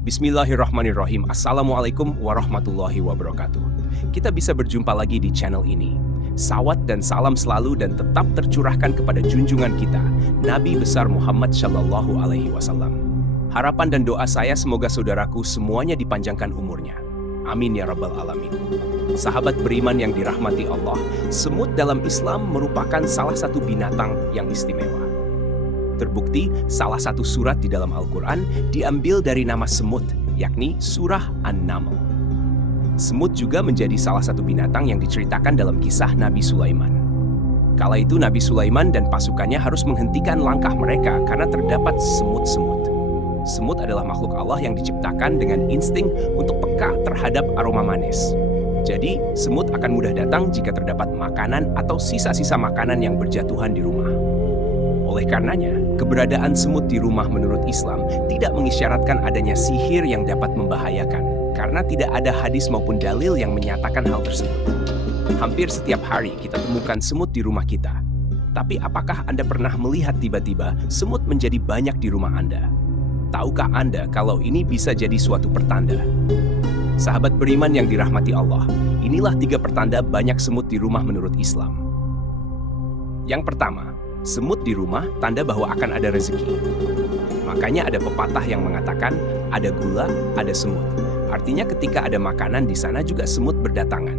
Bismillahirrahmanirrahim. Assalamualaikum warahmatullahi wabarakatuh. Kita bisa berjumpa lagi di channel ini. Salawat dan salam selalu dan tetap tercurahkan kepada junjungan kita, Nabi besar Muhammad Shallallahu Alaihi Wasallam. Harapan dan doa saya semoga saudaraku semuanya dipanjangkan umurnya. Amin ya rabbal alamin. Sahabat beriman yang dirahmati Allah, semut dalam Islam merupakan salah satu binatang yang istimewa. Terbukti, salah satu surat di dalam Al-Quran diambil dari nama semut, yakni Surah An-Naml. Semut juga menjadi salah satu binatang yang diceritakan dalam kisah Nabi Sulaiman. Kala itu Nabi Sulaiman dan pasukannya harus menghentikan langkah mereka karena terdapat semut-semut. Semut adalah makhluk Allah yang diciptakan dengan insting untuk peka terhadap aroma manis. Jadi, semut akan mudah datang jika terdapat makanan atau sisa-sisa makanan yang berjatuhan di rumah. Oleh karenanya, keberadaan semut di rumah menurut Islam tidak mengisyaratkan adanya sihir yang dapat membahayakan, karena tidak ada hadis maupun dalil yang menyatakan hal tersebut. Hampir setiap hari kita temukan semut di rumah kita. Tapi apakah Anda pernah melihat tiba-tiba semut menjadi banyak di rumah Anda? Tahukah Anda kalau ini bisa jadi suatu pertanda? Sahabat beriman yang dirahmati Allah, inilah 3 pertanda banyak semut di rumah menurut Islam. Yang pertama, semut di rumah tanda bahwa akan ada rezeki. Makanya ada pepatah yang mengatakan, ada gula, ada semut. Artinya ketika ada makanan di sana juga semut berdatangan.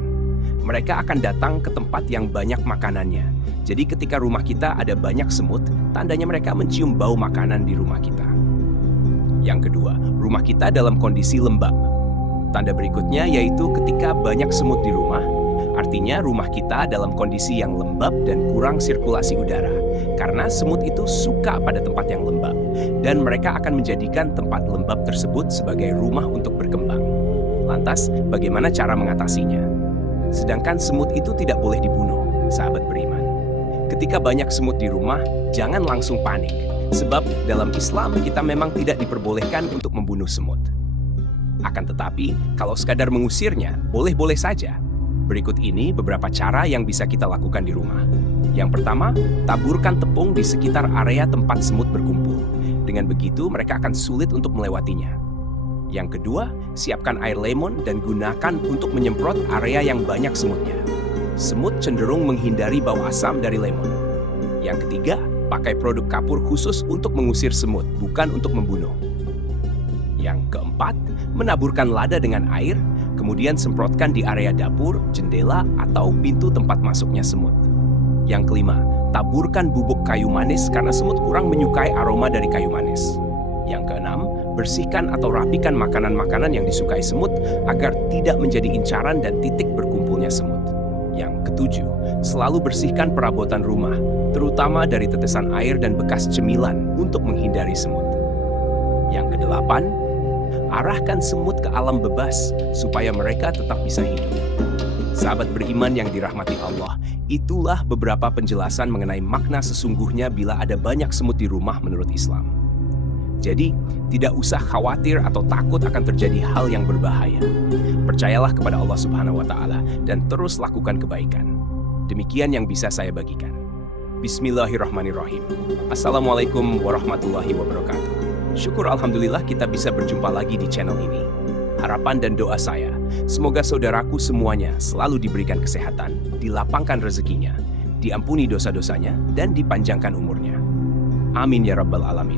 Mereka akan datang ke tempat yang banyak makanannya. Jadi ketika rumah kita ada banyak semut, tandanya mereka mencium bau makanan di rumah kita. Yang kedua, rumah kita dalam kondisi lembab. Tanda berikutnya yaitu ketika banyak semut di rumah, artinya rumah kita dalam kondisi yang lembab dan kurang sirkulasi udara. Karena semut itu suka pada tempat yang lembab, dan mereka akan menjadikan tempat lembab tersebut sebagai rumah untuk berkembang. Lantas, bagaimana cara mengatasinya? Sedangkan semut itu tidak boleh dibunuh, sahabat beriman. Ketika banyak semut di rumah, jangan langsung panik. Sebab dalam Islam kita memang tidak diperbolehkan untuk membunuh semut. Akan tetapi, kalau sekadar mengusirnya, boleh-boleh saja. Berikut ini beberapa cara yang bisa kita lakukan di rumah. Yang pertama, taburkan tepung di sekitar area tempat semut berkumpul. Dengan begitu, mereka akan sulit untuk melewatinya. Yang kedua, siapkan air lemon dan gunakan untuk menyemprot area yang banyak semutnya. Semut cenderung menghindari bau asam dari lemon. Yang ketiga, pakai produk kapur khusus untuk mengusir semut, bukan untuk membunuh. Yang keempat, menaburkan lada dengan air, kemudian semprotkan di area dapur, jendela, atau pintu tempat masuknya semut. Yang kelima, taburkan bubuk kayu manis karena semut kurang menyukai aroma dari kayu manis. Yang keenam, bersihkan atau rapikan makanan-makanan yang disukai semut agar tidak menjadi incaran dan titik berkumpulnya semut. Yang ketujuh, selalu bersihkan perabotan rumah, terutama dari tetesan air dan bekas cemilan untuk menghindari semut. Yang kedelapan, arahkan semut ke alam bebas supaya mereka tetap bisa hidup. Sahabat beriman yang dirahmati Allah, itulah beberapa penjelasan mengenai makna sesungguhnya bila ada banyak semut di rumah menurut Islam. Jadi, tidak usah khawatir atau takut akan terjadi hal yang berbahaya. Percayalah kepada Allah Subhanahu wa Ta'ala dan terus lakukan kebaikan. Demikian yang bisa saya bagikan. Bismillahirrahmanirrahim. Assalamualaikum warahmatullahi wabarakatuh. Syukur alhamdulillah kita bisa berjumpa lagi di channel ini. Harapan dan doa saya, semoga saudaraku semuanya selalu diberikan kesehatan, dilapangkan rezekinya, diampuni dosa-dosanya, dan dipanjangkan umurnya. Amin ya rabbal alamin.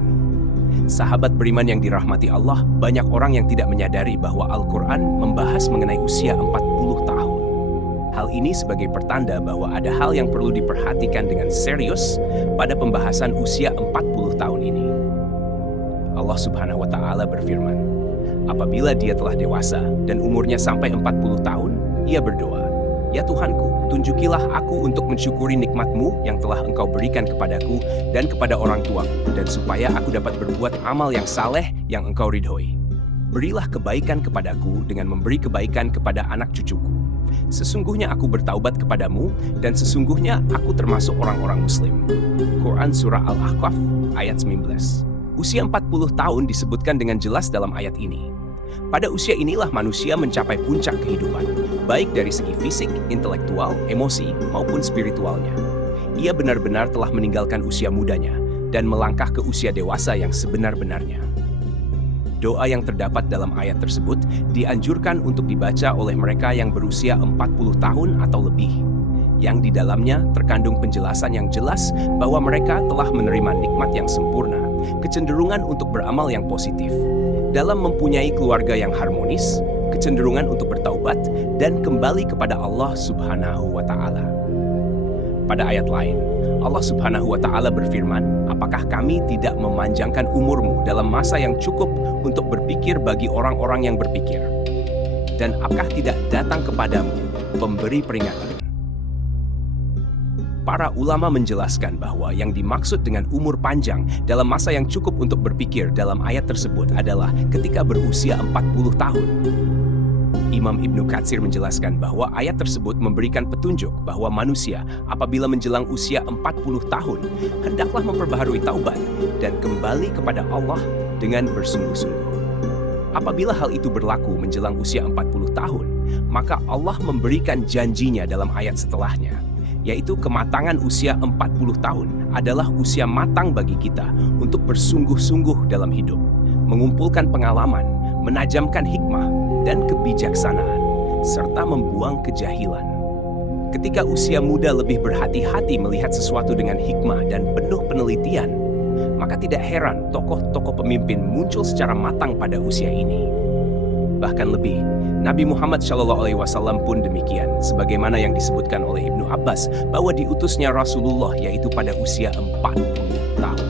Sahabat beriman yang dirahmati Allah, banyak orang yang tidak menyadari bahwa Al-Quran membahas mengenai usia 40 tahun. Hal ini sebagai pertanda bahwa ada hal yang perlu diperhatikan dengan serius pada pembahasan usia 40 tahun ini. Allah Subhanahu wa Ta'ala berfirman, apabila dia telah dewasa dan umurnya sampai 40 tahun, ia berdoa, ya Tuhanku, tunjukilah aku untuk mensyukuri nikmat-Mu yang telah Engkau berikan kepadaku dan kepada orang tuaku, dan supaya aku dapat berbuat amal yang saleh yang Engkau ridhoi. Berilah kebaikan kepadaku dengan memberi kebaikan kepada anak cucuku. Sesungguhnya aku bertaubat kepadamu, dan sesungguhnya aku termasuk orang-orang muslim. Quran Surah Al-Ahqaf ayat 19. Usia 40 tahun disebutkan dengan jelas dalam ayat ini. Pada usia inilah manusia mencapai puncak kehidupan, baik dari segi fisik, intelektual, emosi, maupun spiritualnya. Ia benar-benar telah meninggalkan usia mudanya dan melangkah ke usia dewasa yang sebenar-benarnya. Doa yang terdapat dalam ayat tersebut dianjurkan untuk dibaca oleh mereka yang berusia 40 tahun atau lebih, yang di dalamnya terkandung penjelasan yang jelas bahwa mereka telah menerima nikmat yang sempurna, kecenderungan untuk beramal yang positif, dalam mempunyai keluarga yang harmonis, kecenderungan untuk bertaubat, dan kembali kepada Allah Subhanahu wa Ta'ala. Pada ayat lain, Allah Subhanahu wa Ta'ala berfirman, "Apakah kami tidak memanjangkan umurmu dalam masa yang cukup untuk berpikir bagi orang-orang yang berpikir? Dan apakah tidak datang kepadamu pemberi peringatan?" Para ulama menjelaskan bahwa yang dimaksud dengan umur panjang dalam masa yang cukup untuk berpikir dalam ayat tersebut adalah ketika berusia 40 tahun. Imam Ibnu Katsir menjelaskan bahwa ayat tersebut memberikan petunjuk bahwa manusia apabila menjelang usia 40 tahun hendaklah memperbaharui taubat dan kembali kepada Allah dengan bersungguh-sungguh. Apabila hal itu berlaku menjelang usia 40 tahun, maka Allah memberikan janjinya dalam ayat setelahnya, yaitu kematangan usia 40 tahun adalah usia matang bagi kita untuk bersungguh-sungguh dalam hidup, mengumpulkan pengalaman, menajamkan hikmah dan kebijaksanaan, serta membuang kejahilan. Ketika usia muda lebih berhati-hati melihat sesuatu dengan hikmah dan penuh penelitian, maka tidak heran tokoh-tokoh pemimpin muncul secara matang pada usia ini. Bahkan lebih, Nabi Muhammad SAW pun demikian, sebagaimana yang disebutkan oleh Ibnu Abbas bahwa diutusnya Rasulullah yaitu pada usia 40 tahun.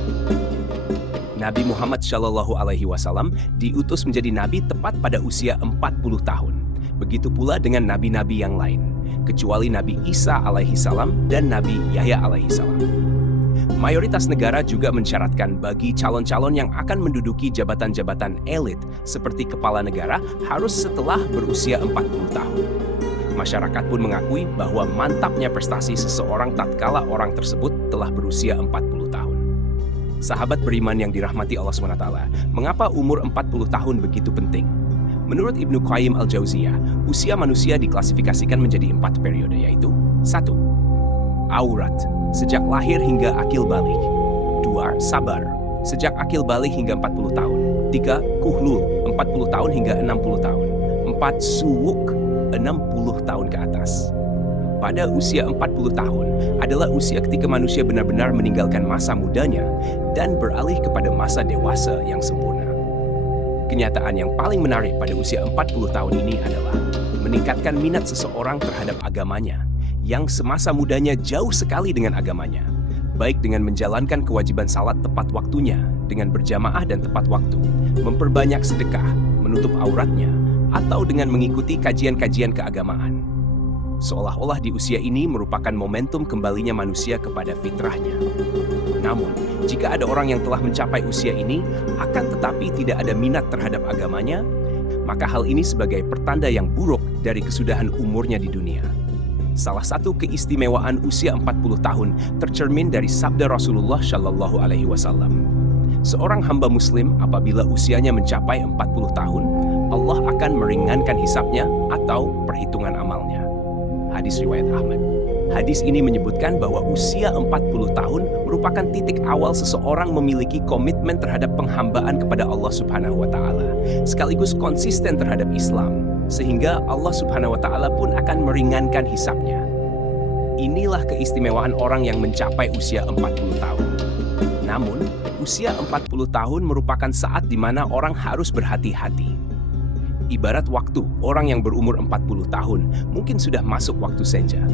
Nabi Muhammad SAW diutus menjadi nabi tepat pada usia 40 tahun. Begitu pula dengan nabi-nabi yang lain, kecuali Nabi Isa alaihissalam dan Nabi Yahya alaihissalam. Mayoritas negara juga mensyaratkan bagi calon-calon yang akan menduduki jabatan-jabatan elit seperti kepala negara harus setelah berusia 40 tahun. Masyarakat pun mengakui bahwa mantapnya prestasi seseorang tatkala orang tersebut telah berusia 40 tahun. Sahabat beriman yang dirahmati Allah SWT, mengapa umur 40 tahun begitu penting? Menurut Ibnu Qayyim al-Jauziyah, usia manusia diklasifikasikan menjadi 4 periode, yaitu 1. Aurat, sejak lahir hingga akil balik. 2. Sabar, sejak akil balik hingga 40 tahun. 3. Kuhlul, 40 tahun hingga 60 tahun. 4. Suwuk, 60 tahun ke atas. Pada usia 40 tahun adalah usia ketika manusia benar-benar meninggalkan masa mudanya dan beralih kepada masa dewasa yang sempurna. Kenyataan yang paling menarik pada usia 40 tahun ini adalah meningkatkan minat seseorang terhadap agamanya yang semasa mudanya jauh sekali dengan agamanya, baik dengan menjalankan kewajiban salat tepat waktunya, dengan berjamaah dan tepat waktu, memperbanyak sedekah, menutup auratnya, atau dengan mengikuti kajian-kajian keagamaan. Seolah-olah di usia ini merupakan momentum kembalinya manusia kepada fitrahnya. Namun, jika ada orang yang telah mencapai usia ini, akan tetapi tidak ada minat terhadap agamanya, maka hal ini sebagai pertanda yang buruk dari kesudahan umurnya di dunia. Salah satu keistimewaan usia 40 tahun tercermin dari sabda Rasulullah Shallallahu Alaihi Wasallam. Seorang hamba muslim apabila usianya mencapai 40 tahun, Allah akan meringankan hisabnya atau perhitungan amalnya. Hadis riwayat Ahmad. Hadis ini menyebutkan bahwa usia 40 tahun merupakan titik awal seseorang memiliki komitmen terhadap penghambaan kepada Allah Subhanahu wa Ta'ala, sekaligus konsisten terhadap Islam, sehingga Allah Subhanahu wa Ta'ala pun akan meringankan hisabnya. Inilah keistimewaan orang yang mencapai usia 40 tahun. Namun, usia 40 tahun merupakan saat di mana orang harus berhati-hati. Ibarat waktu, orang yang berumur 40 tahun mungkin sudah masuk waktu senja.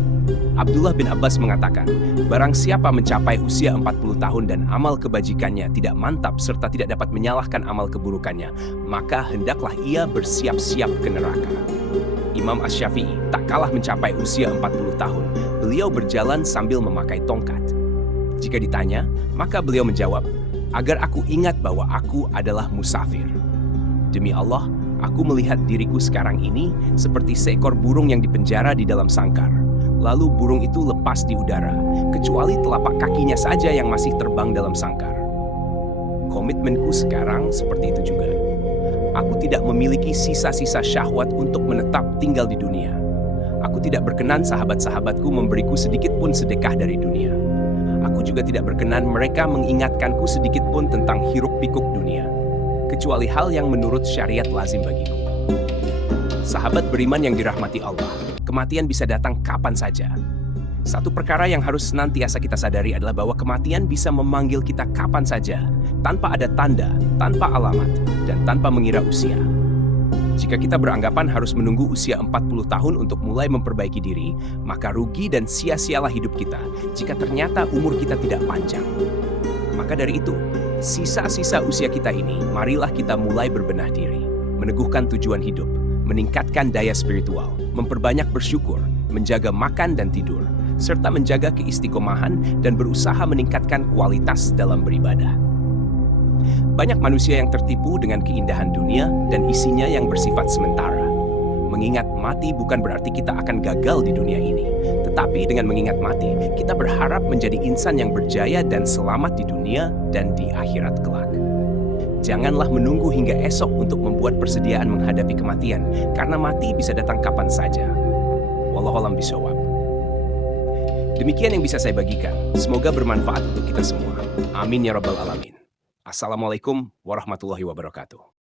Abdullah bin Abbas mengatakan, barang siapa mencapai usia 40 tahun dan amal kebajikannya tidak mantap serta tidak dapat menyalahkan amal keburukannya, maka hendaklah ia bersiap-siap ke neraka. Imam Asy-Syafi'i tak kalah mencapai usia 40 tahun. Beliau berjalan sambil memakai tongkat. Jika ditanya, maka beliau menjawab, agar aku ingat bahwa aku adalah musafir. Demi Allah, aku melihat diriku sekarang ini seperti seekor burung yang dipenjara di dalam sangkar. Lalu burung itu lepas di udara, kecuali telapak kakinya saja yang masih terbang dalam sangkar. Komitmenku sekarang seperti itu juga. Aku tidak memiliki sisa-sisa syahwat untuk menetap tinggal di dunia. Aku tidak berkenan sahabat-sahabatku memberiku sedikit pun sedekah dari dunia. Aku juga tidak berkenan mereka mengingatkanku sedikit pun tentang hiruk-pikuk dunia. kecuali hal yang menurut syariat lazim bagiku. Sahabat beriman yang dirahmati Allah, kematian bisa datang kapan saja. Satu perkara yang harus senantiasa kita sadari adalah bahwa kematian bisa memanggil kita kapan saja, tanpa ada tanda, tanpa alamat, dan tanpa mengira usia. Jika kita beranggapan harus menunggu usia 40 tahun untuk mulai memperbaiki diri, maka rugi dan sia-sialah hidup kita jika ternyata umur kita tidak panjang. Maka dari itu, sisa-sisa usia kita ini, marilah kita mulai berbenah diri, meneguhkan tujuan hidup, meningkatkan daya spiritual, memperbanyak bersyukur, menjaga makan dan tidur, serta menjaga keistiqomahan dan berusaha meningkatkan kualitas dalam beribadah. Banyak manusia yang tertipu dengan keindahan dunia dan isinya yang bersifat sementara. Mengingat mati bukan berarti kita akan gagal di dunia ini, tetapi dengan mengingat mati, kita berharap menjadi insan yang berjaya dan selamat di dunia dan di akhirat kelak. Janganlah menunggu hingga esok untuk membuat persediaan menghadapi kematian, karena mati bisa datang kapan saja. Wallahualam bishawab. Demikian yang bisa saya bagikan. Semoga bermanfaat untuk kita semua. Amin ya rabbal alamin. Assalamualaikum warahmatullahi wabarakatuh.